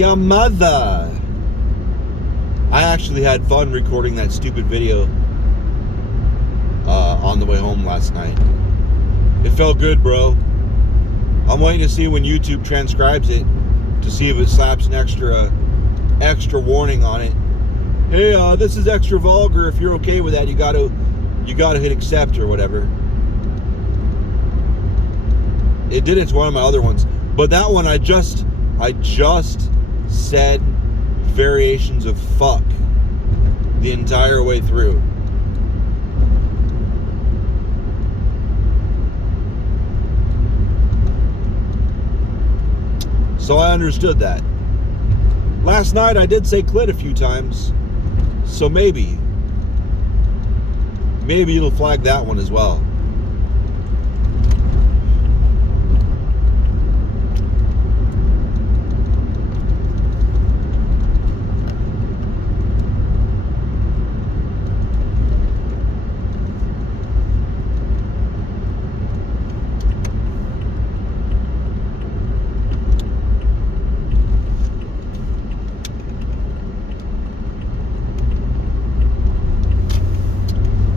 Your mother. I actually had fun recording that stupid video on the way home last night. It felt good, bro. I'm waiting to see when YouTube transcribes it to see if it slaps an extra warning on it. Hey, this is extra vulgar. If you're okay with that, you gotta hit accept or whatever. It did it to one of my other ones, but that one I just said variations of fuck the entire way through. So I understood that. Last night I did say clit a few times, so maybe it'll flag that one as well.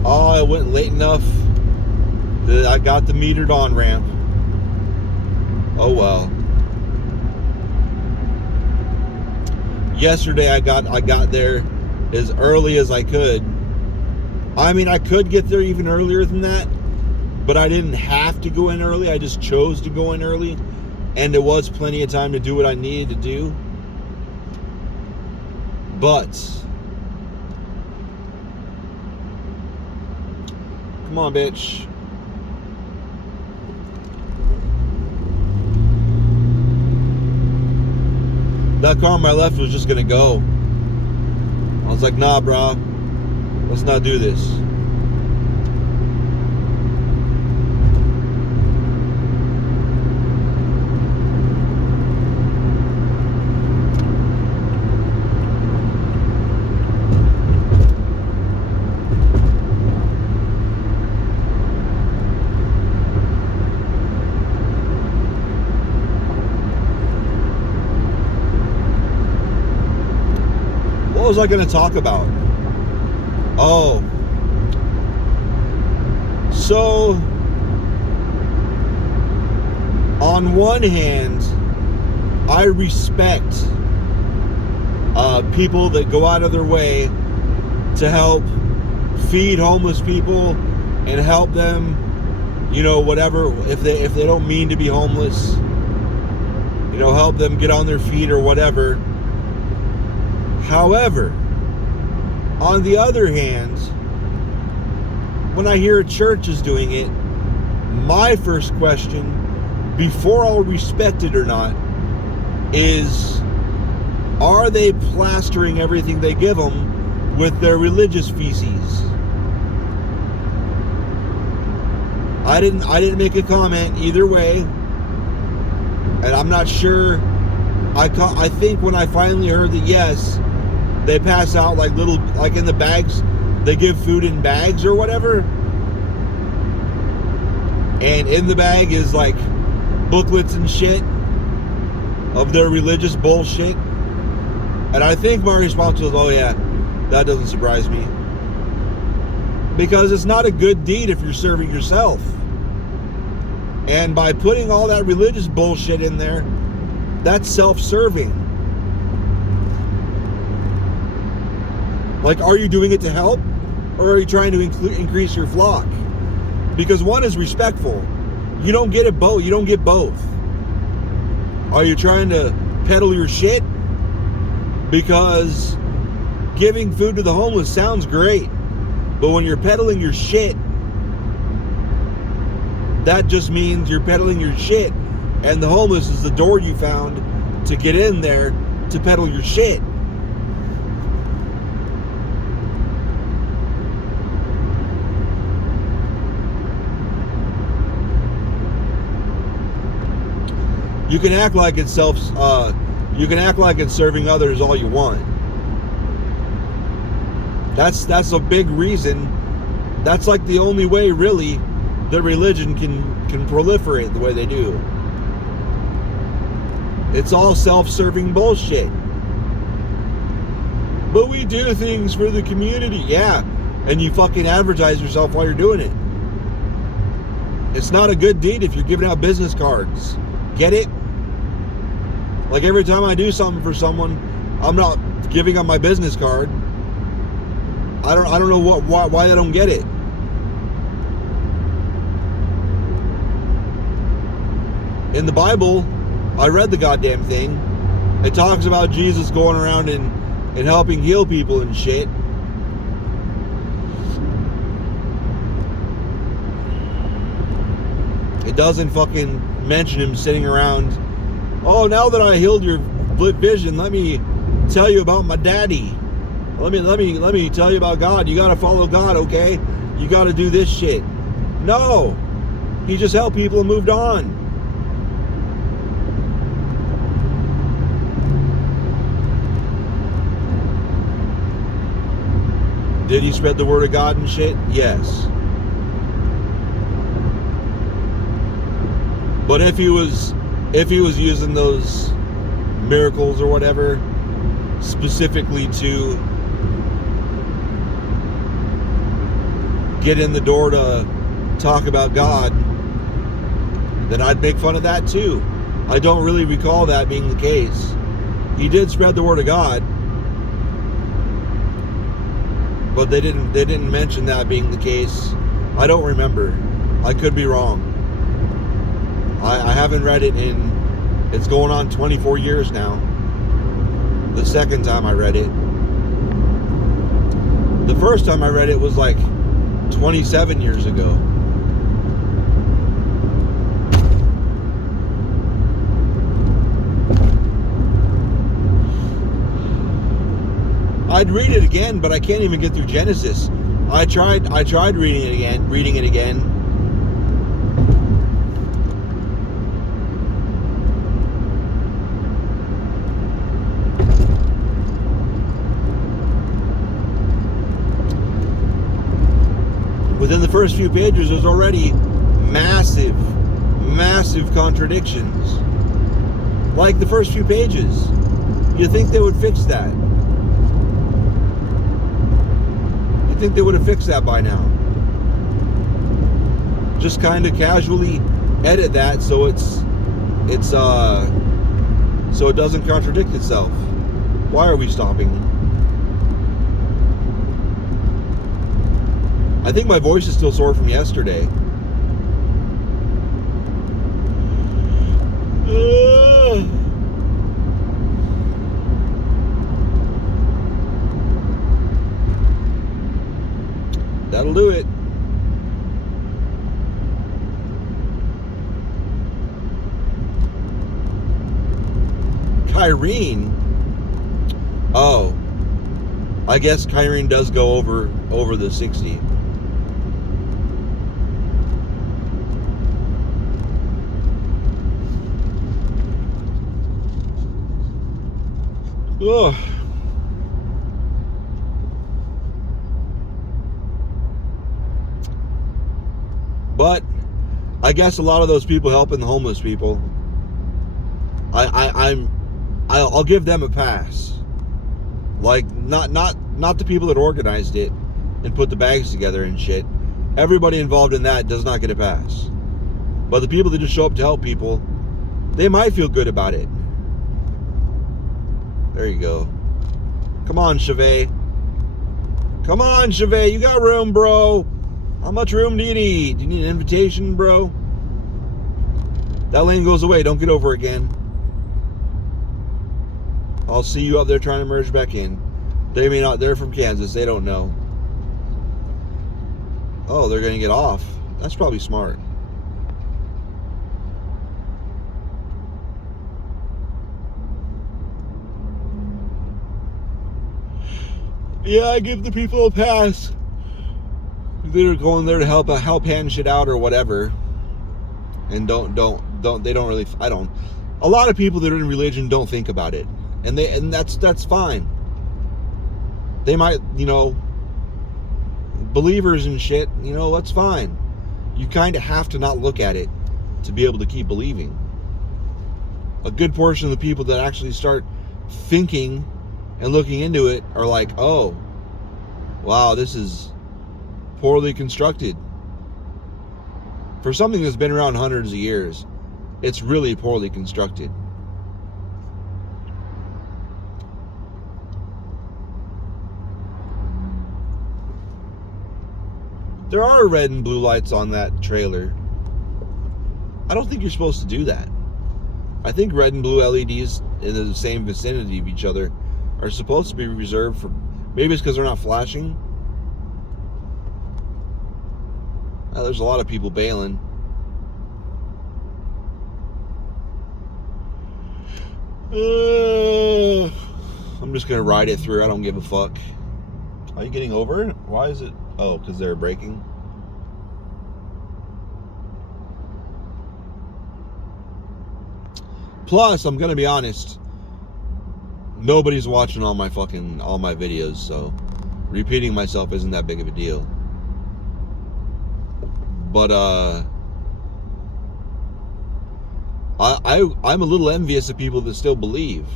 I went late enough that I got the metered on ramp. Oh well. Yesterday I got there as early as I could. I mean, I could get there even earlier than that, but I didn't have to go in early. I just chose to go in early, and there was plenty of time to do what I needed to do. But come on, bitch. That car on my left was just gonna go. I was like, nah, bro. Let's not do this. What was I going to talk about? Oh. So, on one hand, I respect people that go out of their way to help feed homeless people and help them, whatever, if they don't mean to be homeless, help them get on their feet or whatever. However, on the other hand, when I hear a church is doing it, my first question, before I'll respect it or not, is, are they plastering everything they give them with their religious feces? I didn't make a comment either way, and I'm not sure. I think when I finally heard that yes, they pass out like in the bags, they give food in bags or whatever, and in the bag is like booklets and shit of their religious bullshit. And I think my response was, oh yeah, that doesn't surprise me, because it's not a good deed if you're serving yourself. And by putting all that religious bullshit in there, that's self-serving. Like, are you doing it to help, or are you trying to increase your flock? Because one is respectful. You don't get it both. You don't get both. Are you trying to peddle your shit? Because giving food to the homeless sounds great, but when you're peddling your shit, that just means you're peddling your shit, and the homeless is the door you found to get in there to peddle your shit. You can act like it's you can act like it's serving others all you want. That's a big reason. That's like the only way, really, that religion can proliferate the way they do. It's all self-serving bullshit. But we do things for the community. Yeah. And you fucking advertise yourself while you're doing it. It's not a good deed if you're giving out business cards. Get it? Like every time I do something for someone, I'm not giving up my business card. I don't know why they don't get it. In the Bible, I read the goddamn thing. It talks about Jesus going around and helping heal people and shit. It doesn't fucking mention him sitting around, oh, now that I healed your vision, let me tell you about my daddy. Let me tell you about God. You gotta follow God, okay? You gotta do this shit. No. He just helped people and moved on. Did he spread the word of God and shit? Yes. But if he was using those miracles or whatever specifically to get in the door to talk about God, then I'd make fun of that too. I don't really recall that being the case. He did spread the word of God, but they didn't mention that being the case. I don't remember. I could be wrong. I haven't read it in, it's going on 24 years now. The second time I read it. The first time I read it was like 27 years ago. I'd read it again, but I can't even get through Genesis. I tried reading it again. Within the first few pages, there's already massive contradictions. Like the first few pages. You think they would fix that? You think they would have fixed that by now? Just kind of casually edit that so so it doesn't contradict itself. Why are we stopping? I think my voice is still sore from yesterday. That'll do it. Kyrene. Oh, I guess Kyrene does go over the 60. Ugh. But I guess a lot of those people helping the homeless people, I'll give them a pass. Like not the people that organized it and put the bags together and shit. Everybody involved in that does not get a pass. But the people that just show up to help people, they might feel good about it. There you go. Come on, Chevet. Come on, Chevet. You got room, bro. How much room do you need? Do you need an invitation, bro? That lane goes away. Don't get over again. I'll see you up there trying to merge back in. They may not. They're from Kansas. They don't know. Oh, they're going to get off. That's probably smart. Yeah, I give the people a pass. They're going there to help hand shit out or whatever. And they don't really, I don't. A lot of people that are in religion don't think about it. And that's fine. They might, believers and shit, that's fine. You kind of have to not look at it to be able to keep believing. a good portion of the people that actually start thinking and looking into it are like, oh, wow, this is poorly constructed. For something that's been around hundreds of years, it's really poorly constructed. There are red and blue lights on that trailer. I don't think you're supposed to do that. I think red and blue LEDs in the same vicinity of each other are supposed to be reserved for, maybe it's because they're not flashing. There's a lot of people bailing. I'm just gonna ride it through. I don't give a fuck. Are you getting over? Why is it? Oh, because they're braking. Plus, I'm gonna be honest, nobody's watching all my videos, so repeating myself isn't that big of a deal. But I'm a little envious of people that still believe.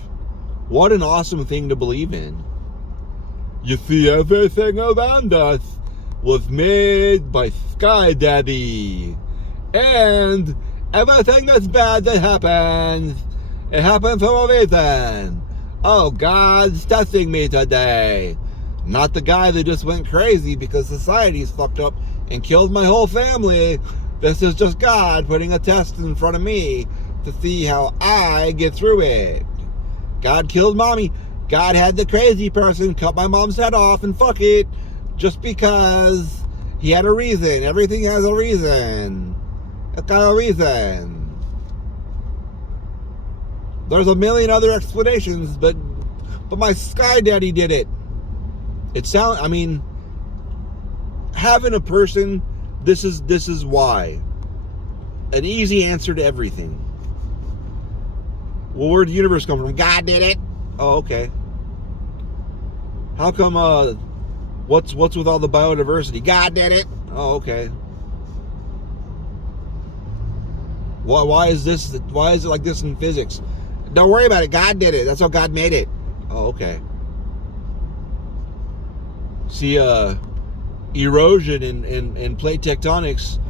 What an awesome thing to believe in. You see, everything around us was made by Sky Daddy. And everything that's bad that happens, it happens for a reason. Oh, God's testing me today. Not the guy that just went crazy because society's fucked up and killed my whole family. This is just God putting a test in front of me to see how I get through it. God killed mommy. God had the crazy person cut my mom's head off and fuck it. Just because he had a reason. Everything has a reason. It's got a reason. There's a million other explanations, but my Sky Daddy did it. Having a person, this is why. An easy answer to everything. Well, where'd the universe come from? God did it. Oh, okay. How come, what's with all the biodiversity? God did it. Oh, okay. Why is it like this in physics? Don't worry about it. God did it. That's how God made it. Oh, okay. See, erosion and plate tectonics.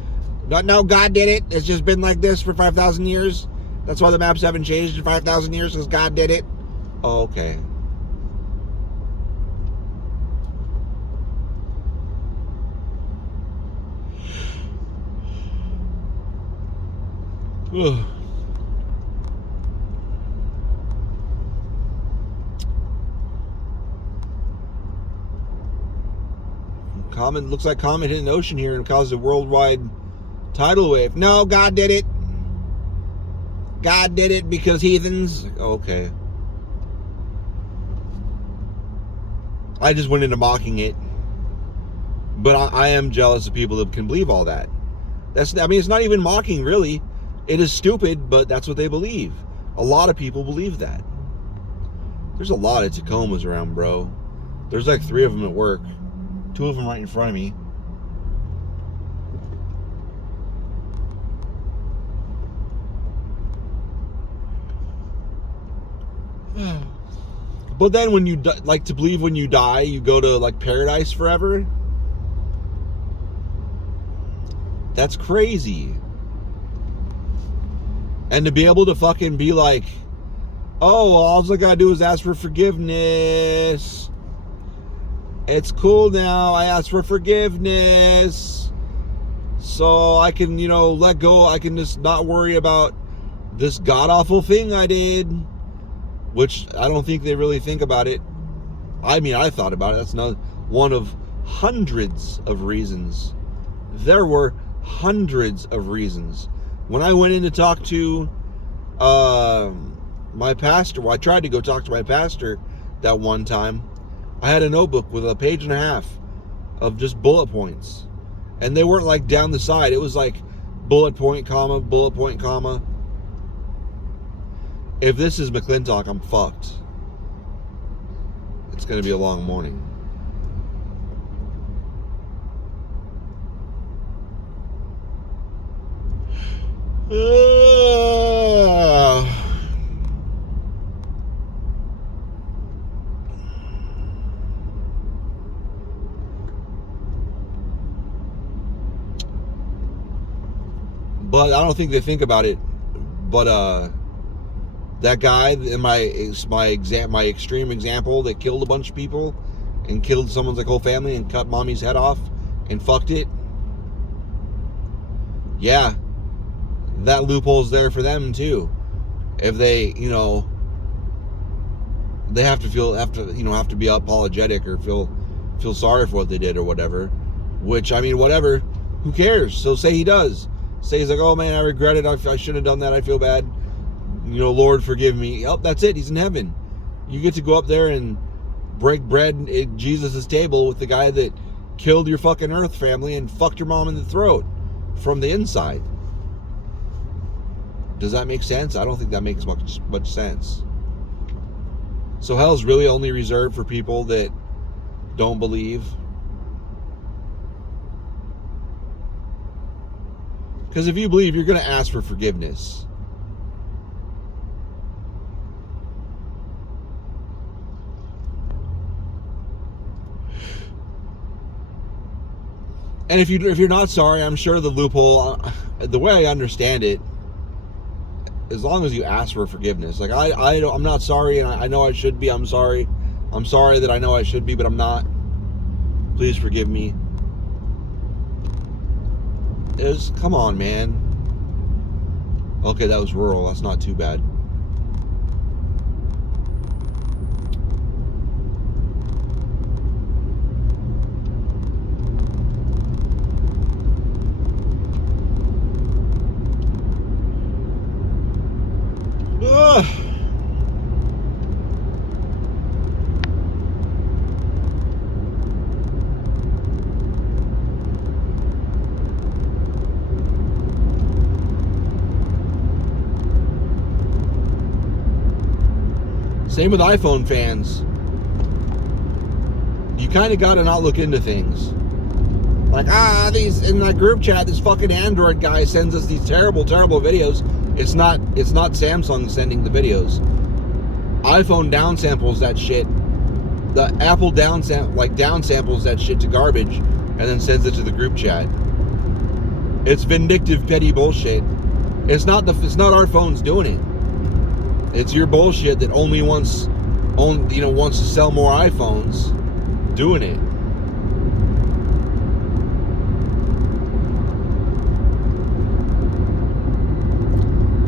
No, God did it. It's just been like this for 5,000 years. That's why the maps haven't changed in 5,000 years, because God did it. Oh, okay. Ugh. Looks like comet hit an ocean here and caused a worldwide tidal wave. No, God did it. God did it because heathens. Okay. I just went into mocking it. But I am jealous of people that can believe all that. It's not even mocking, really. It is stupid, but that's what they believe. A lot of people believe that. There's a lot of Tacomas around, bro. There's like 3 of them at work. 2 of them right in front of me. But then when you like to believe when you die, you go to like paradise forever. That's crazy. And to be able to fucking be like, oh, well, all I gotta do is ask for forgiveness. It's cool now. I asked for forgiveness. So I can, let go. I can just not worry about this god-awful thing I did. Which I don't think they really think about it. I thought about it. That's not one of hundreds of reasons. There were hundreds of reasons. When I went in to talk to my pastor, I tried to go talk to my pastor that one time. I had a notebook with a page and a half of just bullet points. And they weren't like down the side. It was like bullet point, comma, bullet point, comma. If this is McClintock, I'm fucked. It's going to be a long morning. But I don't think they think about it. But that guy in my extreme example that killed a bunch of people and killed someone's like whole family and cut mommy's head off and fucked it. Yeah, that loophole's there for them too. If they, they have to be apologetic or feel sorry for what they did or whatever. Which, I mean, whatever. Who cares? So say he does. Say he's like, oh man, I regret it. I should have done that. I feel bad. Lord, forgive me. Oh, that's it. He's in heaven. You get to go up there and break bread at Jesus' table with the guy that killed your fucking Earth family and fucked your mom in the throat from the inside. Does that make sense? I don't think that makes much sense. So hell's really only reserved for people that don't believe. Because if you believe, you're going to ask for forgiveness. And if you're not sorry, I'm sure the loophole, the way I understand it, as long as you ask for forgiveness. Like I'm not sorry, and I know I should be. I'm sorry. I'm sorry that I know I should be, but I'm not. Please forgive me. Come on, man. Okay, that was rural. That's not too bad. Same with iPhone fans. You kind of got to not look into things. Like, these in that group chat, this fucking Android guy sends us these terrible, terrible videos. It's not Samsung sending the videos. iPhone downsamples that shit. The Apple downsamples that shit to garbage and then sends it to the group chat. It's vindictive, petty bullshit. It's not our phones doing it. It's your bullshit that only wants to sell more iPhones doing it.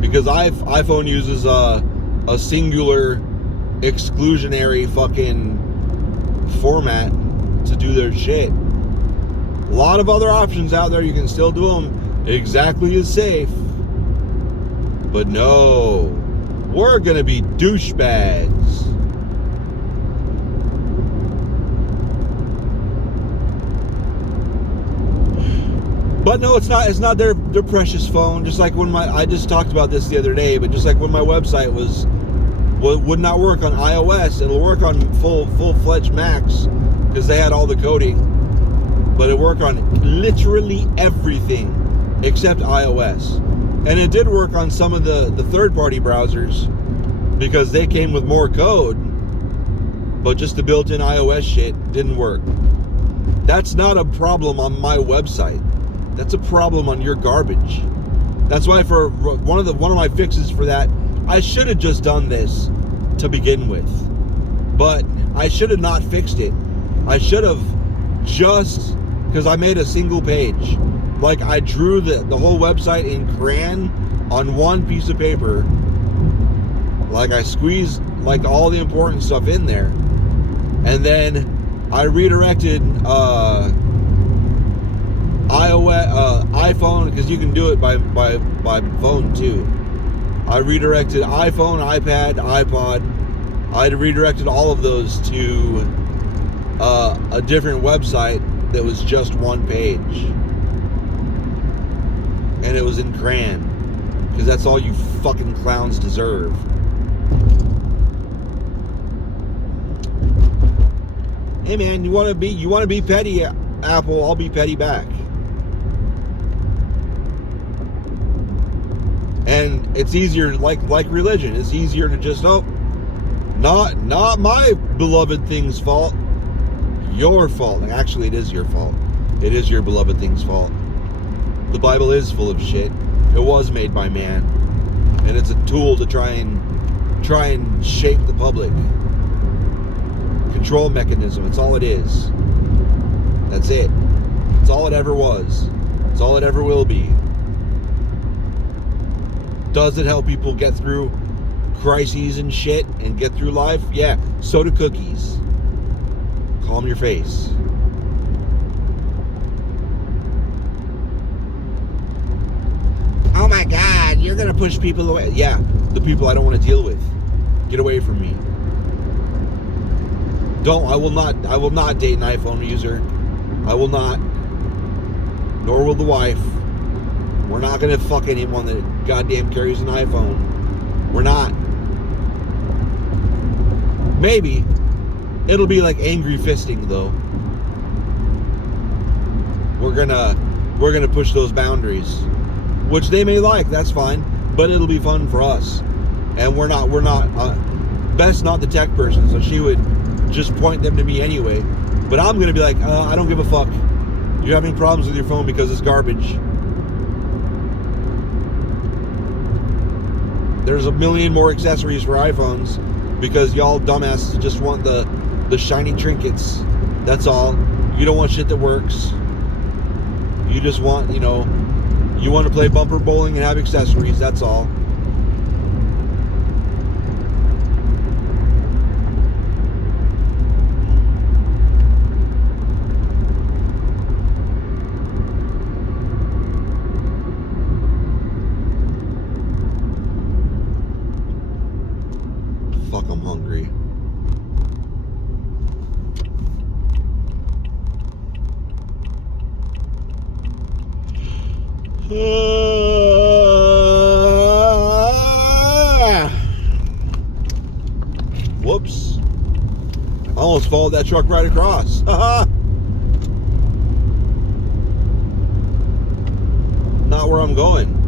Because iPhone uses a singular exclusionary fucking format to do their shit. A lot of other options out there, you can still do them exactly as safe. But no, we're gonna be douchebags. But no, it's not their precious phone. Just like when I just talked about this the other day, but just like when my website would not work on iOS, it'll work on full-fledged Macs because they had all the coding, but it worked on literally everything except iOS. And it did work on some of the third-party browsers because they came with more code, but just the built-in iOS shit didn't work. That's not a problem on my website. That's a problem on your garbage. That's why for one of my fixes for that, I should have just done this to begin with. But I should have not fixed it. I should have just, because I made a single page. Like I drew the whole website in crayon on one piece of paper. Like I squeezed like all the important stuff in there. And then I redirected iPhone, because you can do it by phone too. I redirected iPhone, iPad, iPod. I redirected all of those to a different website that was just one page. And it was in crayon. Because that's all you fucking clowns deserve. Hey man, you wanna be petty, Apple, I'll be petty back. And it's easier, like religion. It's easier to just, not my beloved thing's fault. Your fault. Actually, it is your fault. It is your beloved thing's fault. The Bible is full of shit. It was made by man, and it's a tool to try and shape the public. Control mechanism. It's all it is. That's it. It's all it ever was. It's all it ever will be. Does it help people get through crises and shit and get through life? Yeah. So do cookies. Calm your face. Oh my God, you're gonna push people away. Yeah, the people I don't want to deal with. Get away from me. I will not date an iPhone user. I will not. Nor will the wife. We're not gonna fuck anyone that goddamn carries an iPhone. We're not. Maybe. It'll be like angry fisting though. We're gonna push those boundaries. Which they may like, that's fine. But it'll be fun for us. And we're not Beth's not the tech person, so she would just point them to me anyway. But I'm gonna be like, I don't give a fuck. You're having problems with your phone because it's garbage. There's a million more accessories for iPhones because y'all dumbasses just want the shiny trinkets. That's all. You don't want shit that works. You just want, you want to play bumper bowling and have accessories. That's all. Fuck, I'm hungry. Whoops. I almost followed that truck right across. Not where I'm going.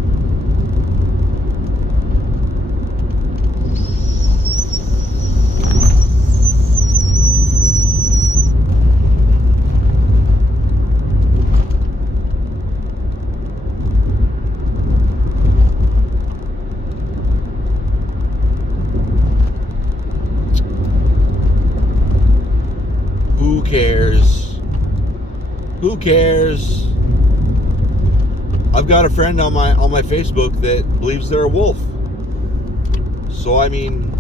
Who cares? Who cares? I've got a friend on my Facebook that believes they're a wolf. So I mean,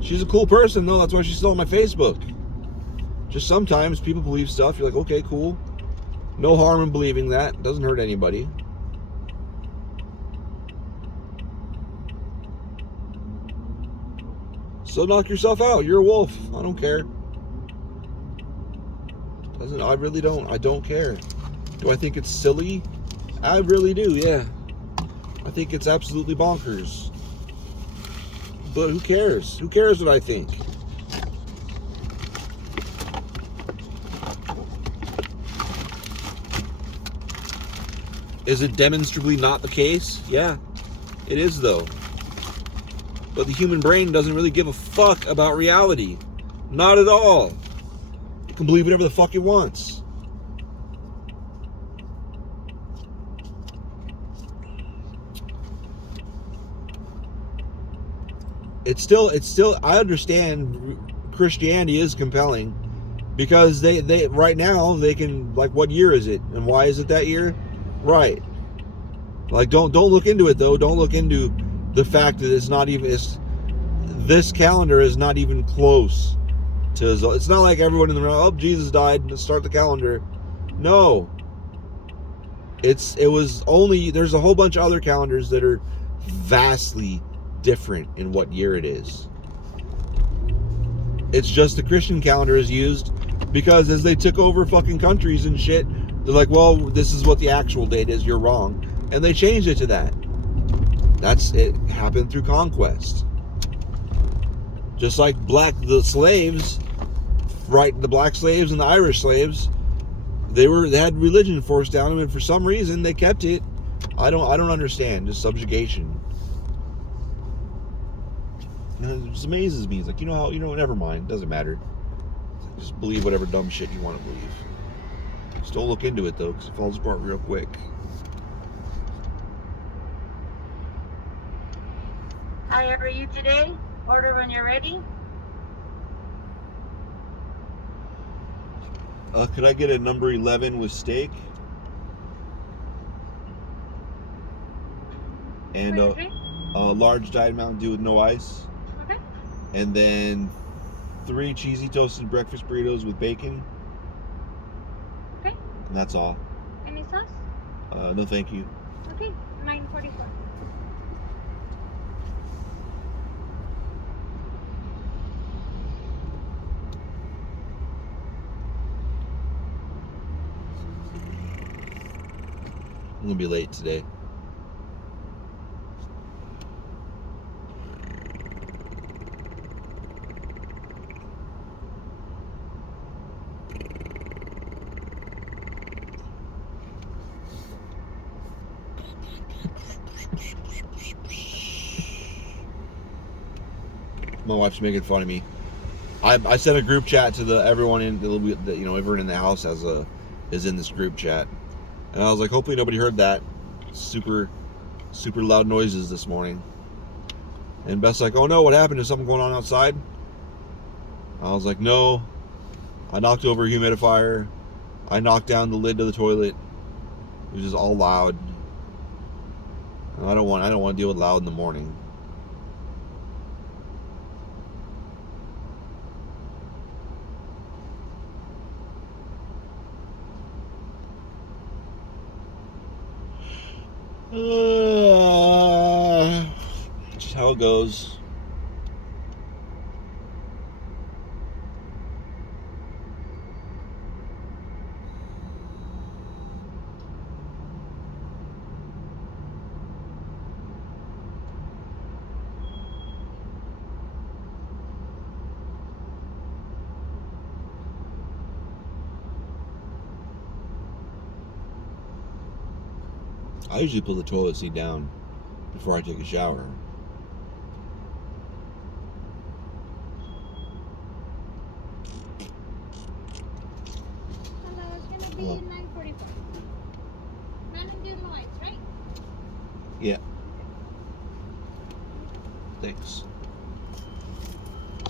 she's a cool person though. That's why she's still on my Facebook. Just sometimes people believe stuff. You're like, okay, cool. No harm in believing that. It doesn't hurt anybody. So knock yourself out. You're a wolf. I don't care. I really don't. I don't care. Do I think it's silly? I really do, yeah. I think it's absolutely bonkers. But who cares? Who cares what I think? Is it demonstrably not the case? Yeah, it is though. But the human brain doesn't really give a fuck about reality. Not at all. It can believe whatever the fuck it wants. It's still, I understand Christianity is compelling because they right now they can, like, what year is it? And why is it that year? Right. Like, don't look into it though. Don't look into the fact that it's not even, this calendar is not even close to, it's not like everyone in the room, oh, Jesus died, let's start the calendar. No. It was only, there's a whole bunch of other calendars that are vastly different in what year it is. It's just the Christian calendar is used because as they took over fucking countries and shit, they're like, well, this is what the actual date is, you're wrong. And they changed it to that. It happened through conquest. Just like the slaves, right? The black slaves and the Irish slaves, they had religion forced down them, and for some reason they kept it. I don't understand. Just subjugation. And it just amazes me. It's like, never mind. Doesn't matter. Just believe whatever dumb shit you want to believe. Still look into it though, because it falls apart real quick. Hi, how are you today? Order when you're ready. Could I get a number 11 with steak? And a large Diet Mountain Dew with no ice. Okay. And then 3 cheesy toasted breakfast burritos with bacon. Okay. And that's all. Any sauce? No, thank you. Okay. 944. I'm gonna be late today. My wife's making fun of me. I sent a group chat to everyone in everyone in the house is in this group chat, and I was like, hopefully nobody heard that super loud noises this morning. And Beth's like, oh no, what happened? Is something going on outside? I was like, no, I knocked over a humidifier, I knocked down the lid to the toilet. It was just all loud. And I don't want to deal with loud in the morning. Just how it goes. I usually pull the toilet seat down before I take a shower. Hello, it's gonna be 944. Mountain Dew no ice, right? Yeah. Thanks.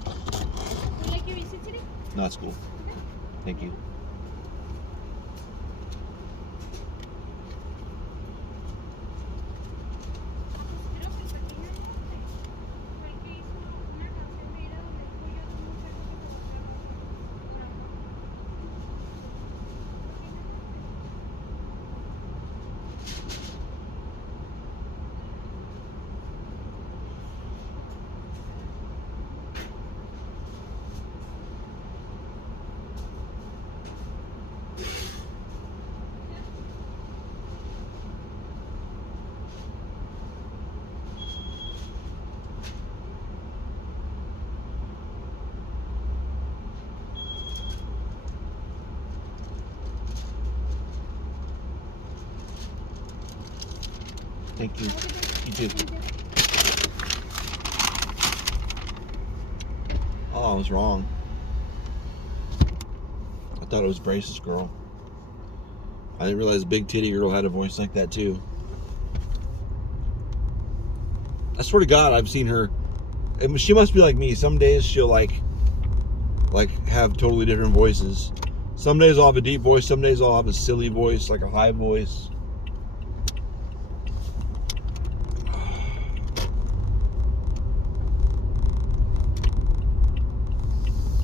Would you like your receipt today? No, that's cool. Okay. Thank you. Thank you. You too. Oh, I was wrong. I thought it was Brace's girl. I didn't realize Big Titty Girl had a voice like that too. I swear to God, I've seen her. She must be like me. Some days she'll like have totally different voices. Some days I'll have a deep voice. Some days I'll have a silly voice, like a high voice.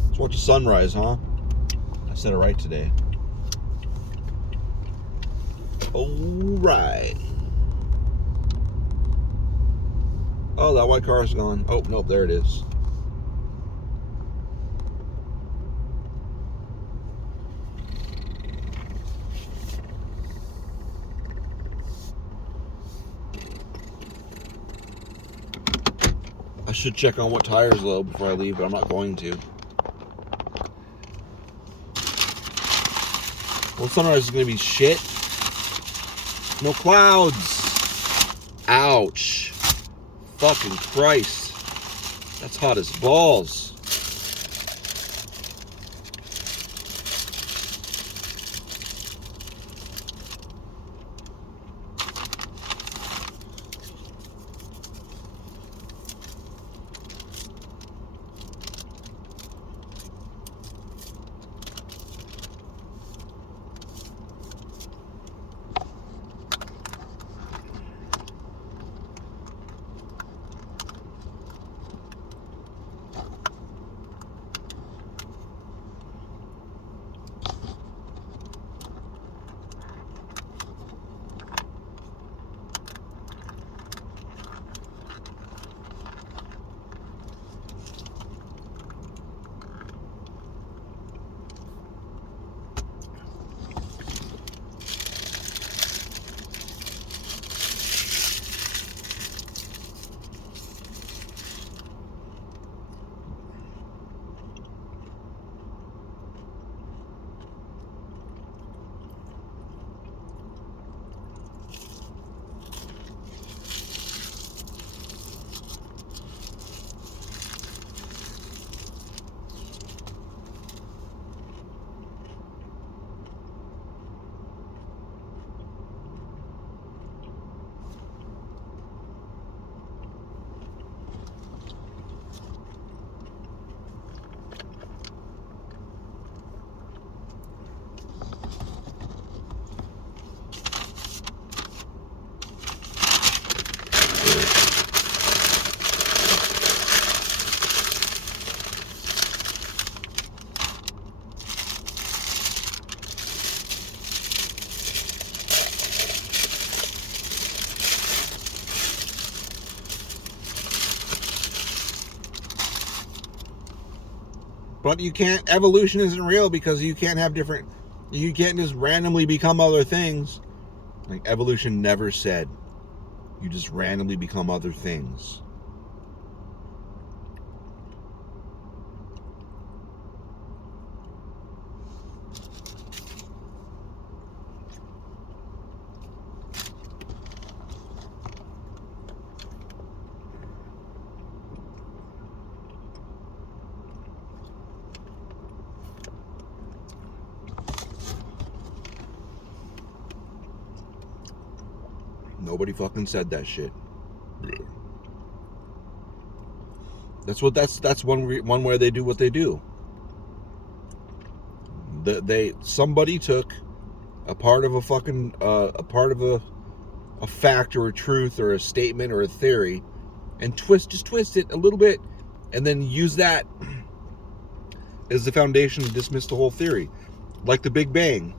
Let's watch the sunrise, huh? I said it right today. All right. Oh, that white car's gone. Oh, nope, there it is. I should check on what tire's low before I leave, but I'm not going to. Well, sunrise is going to be shit. No clouds. Ouch. Fucking Christ. That's hot as balls. But you can't, evolution isn't real because you can't just randomly become other things. Like, evolution never said you just randomly become other things. Nobody fucking said that shit. That's one where they do what they do. Somebody took a part of a fucking a part of a fact or a truth or a statement or a theory and twist it a little bit and then use that as the foundation to dismiss the whole theory. Like the Big Bang.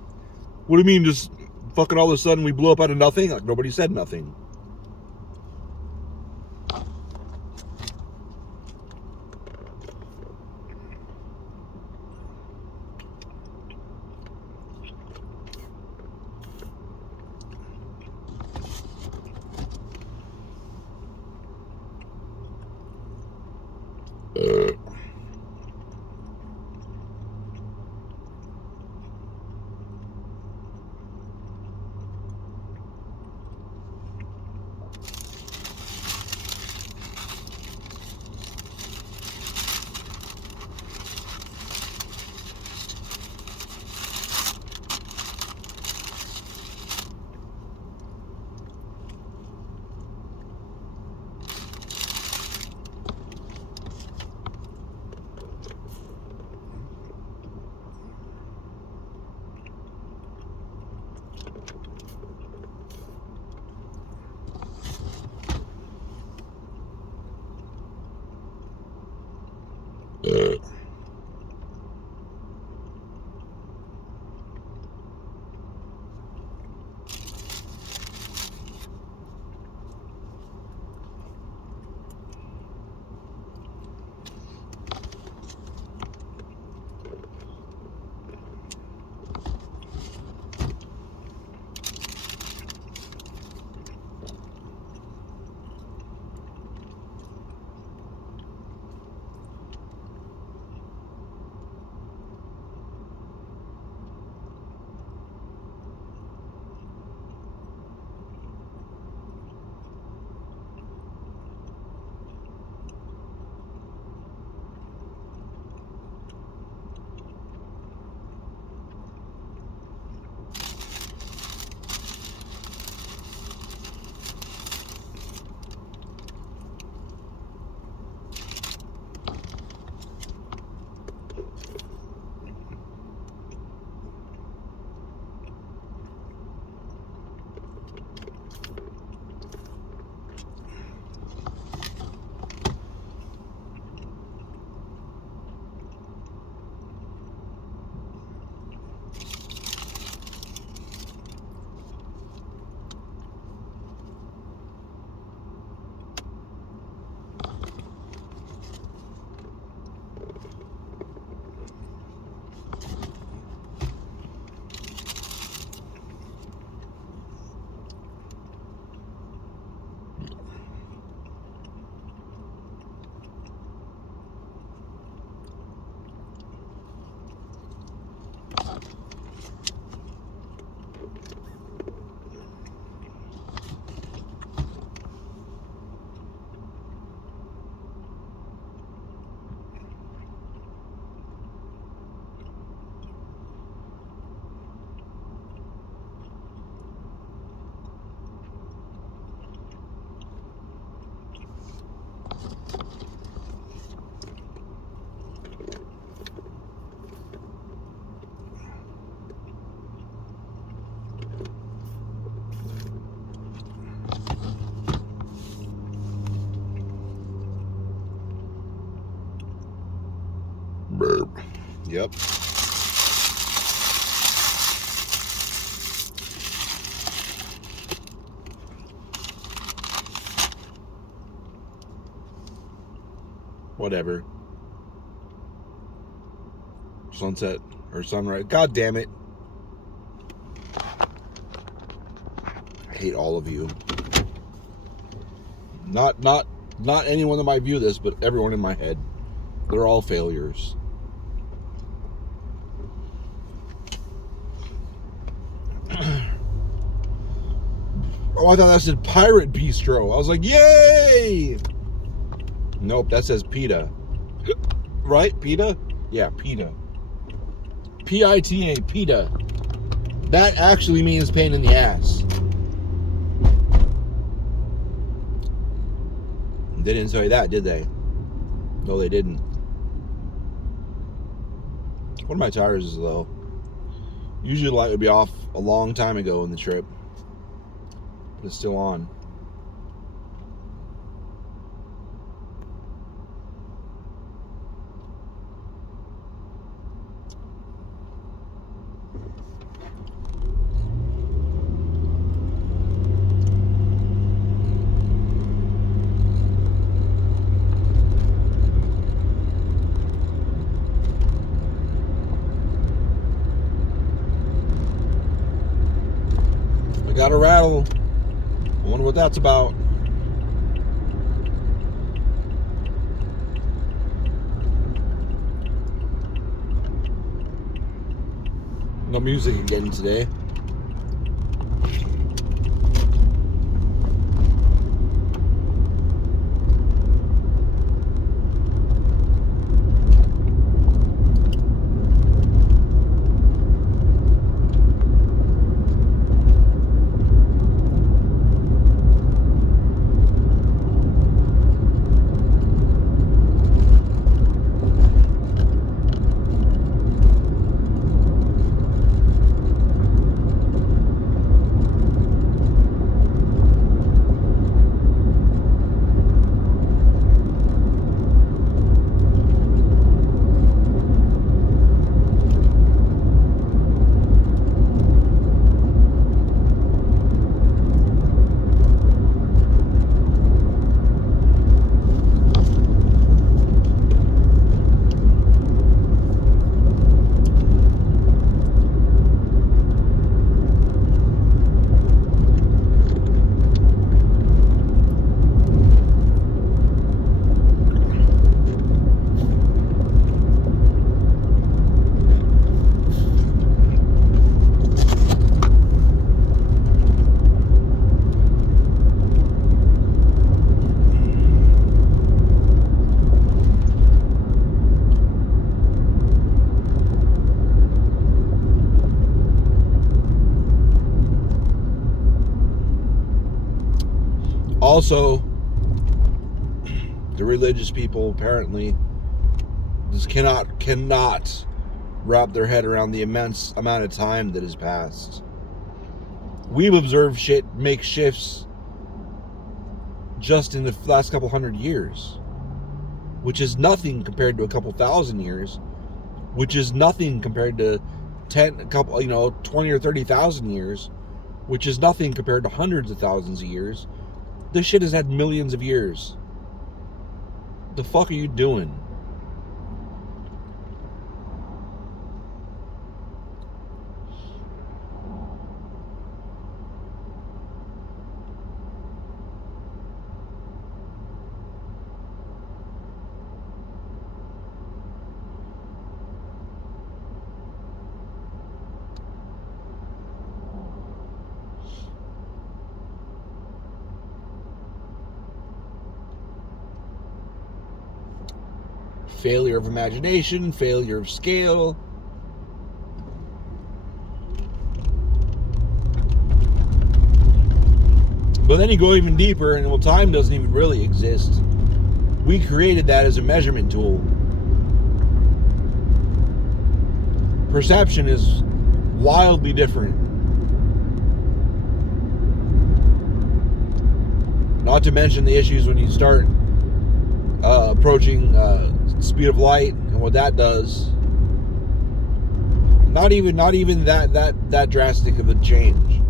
What do you mean just fucking all of a sudden we blew up out of nothing? Like, nobody said nothing. Burp. Yep. Whatever. sunset or sunrise. God damn it. I hate all of you. Not anyone that might view this, but everyone in my head. They're all failures. Oh, I thought that said Pirate Bistro. I was like, yay! Nope, that says PETA. Right? PETA? Yeah, PETA. P-I-T-A, PETA. That actually means pain in the ass. They didn't say that, did they? No, they didn't. One of my tires is low. Usually the light would be off a long time ago in the trip. But it's still on. I got a rattle. I wonder what that's about. No music again today. Also, the religious people apparently just cannot wrap their head around the immense amount of time that has passed. We've observed shit make shifts just in the last couple hundred years, which is nothing compared to a couple thousand years, which is nothing compared to 20 or 30,000 years, which is nothing compared to hundreds of thousands of years. This shit has had millions of years. The fuck are you doing? Failure of imagination, failure of scale. But then you go even deeper, and well, time doesn't even really exist. We created that as a measurement tool. Perception is wildly different. Not to mention the issues when you start approaching speed of light and what that does. Not even that drastic of a change.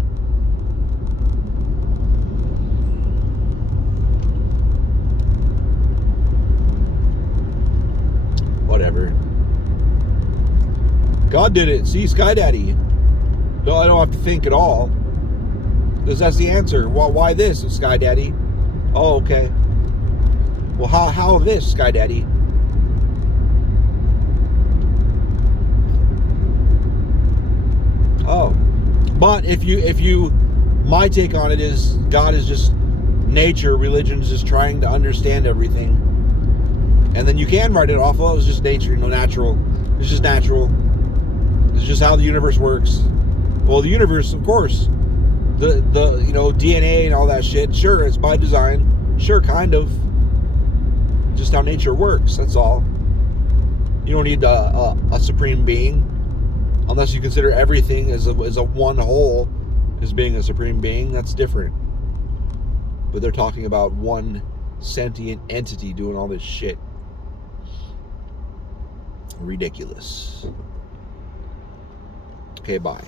Whatever. God did it. See, Sky Daddy. No, I don't have to think at all. Because that's the answer. Well, why this, Sky Daddy? Oh, okay. Well, how this, Sky Daddy? Oh. But if you my take on it is God is just nature, religion is just trying to understand everything. And then you can write it off, well, it's just nature, natural. It's just natural. It's just how the universe works. Well, the universe, of course, the DNA and all that shit, sure, it's by design. Sure, kind of. Just how nature works, that's all. You don't need a supreme being, unless you consider everything as a one whole as being a supreme being. That's different. But they're talking about one sentient entity doing all this shit. Ridiculous. Okay, bye.